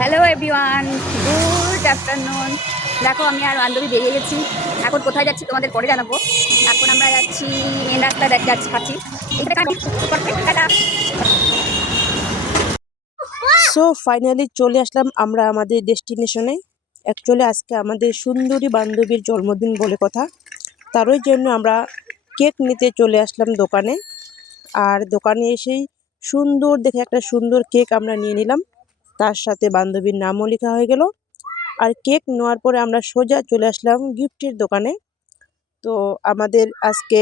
Hello everyone, good afternoon. দেখো আমি আর বান্ধবী বেরিয়ে গেছি। এখন কোথায় যাচ্ছি তোমাদের পরে জানাবো। এখন আমরা যাচ্ছি মেন রাস্তায় যাচ্ছি খাচ্ছি। সো ফাইনালি চলে আসলাম আমরা আমাদের ডেস্টিনেশনে। অ্যাকচুয়ালি আজকে আমাদের সুন্দরী বান্ধবীর জন্মদিন বলে কথা, তারই জন্য আমরা কেক নিতে চলে আসলাম দোকানে। আর দোকানে এসেই সুন্দর দেখে একটা সুন্দর কেক আমরা নিয়ে নিলাম, তার সাথে বান্ধবীর নামও লেখা হয়ে গেল। আর কেক নেওয়ার পরে আমরা সোজা চলে আসলাম গিফটের দোকানে। তো আমাদের আজকে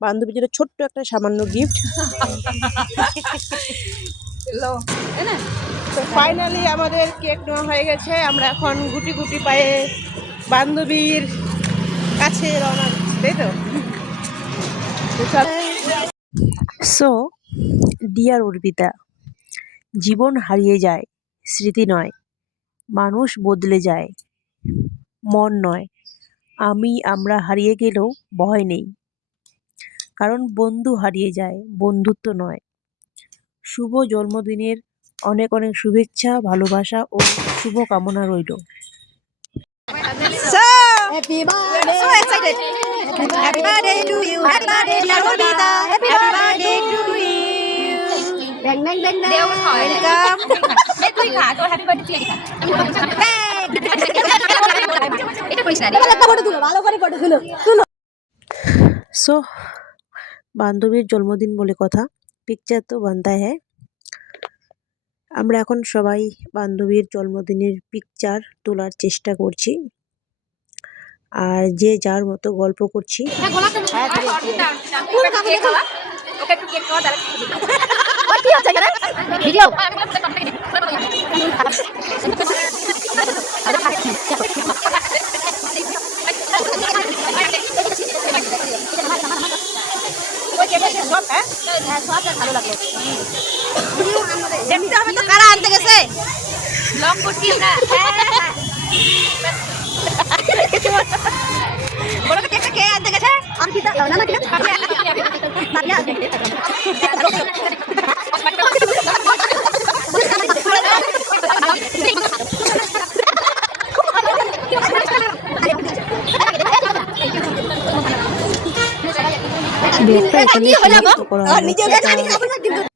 বান্ধবীর জন্য ছোট্ট একটা সামান্য গিফট। তো ফাইনালি আমাদের কেক নেওয়া হয়ে গেছে। আমরা এখন গুটি গুটি পায়ে বান্ধবীর কাছে রওনা দিচ্ছি, তাই তো? সো ডিয়ার অর্পিতা, জীবন হারিয়ে যায়, স্মৃতি নয়। মানুষ বদলে যায়, মন নয়। আমরা হারিয়ে গেলেও ভয় নেই, কারণ বন্ধু হারিয়ে যায়, বন্ধুত্ব নয়। শুভ জন্মদিনের অনেক অনেক শুভেচ্ছা, ভালোবাসা ও শুভ কামনা রইল। Happy birthday! So excited! Happy birthday to you! Happy birthday, dear Orpita! Happy birthday to you! Bang bang bang bang! Welcome! তুই খা, তোর হ্যাপি বার্থডে তুই খা। এটা করিস না রে। একটা ফটো তুলো, ভালো করে ফটো তুলো। সো বান্ধবীর জন্মদিন বলে কথা, পিকচার তো বানতা হ্যায়। আমরা এখন সবাই বান্ধবীর জন্মদিনের পিকচার তোলার চেষ্টা করছি, আর যে যার মতো গল্প করছি। ভিডিও ভালো লাগলো। দেখতে হবে তো কারা আনতে গেছে। ব্লগ করছি আমরা। বলো তো কেকটা কে আনতে গেছে? অর্পিতা না না ঠিক আছে। নাদিয়া ব্লগটা এখানেই সমাপ্ত করা হলো।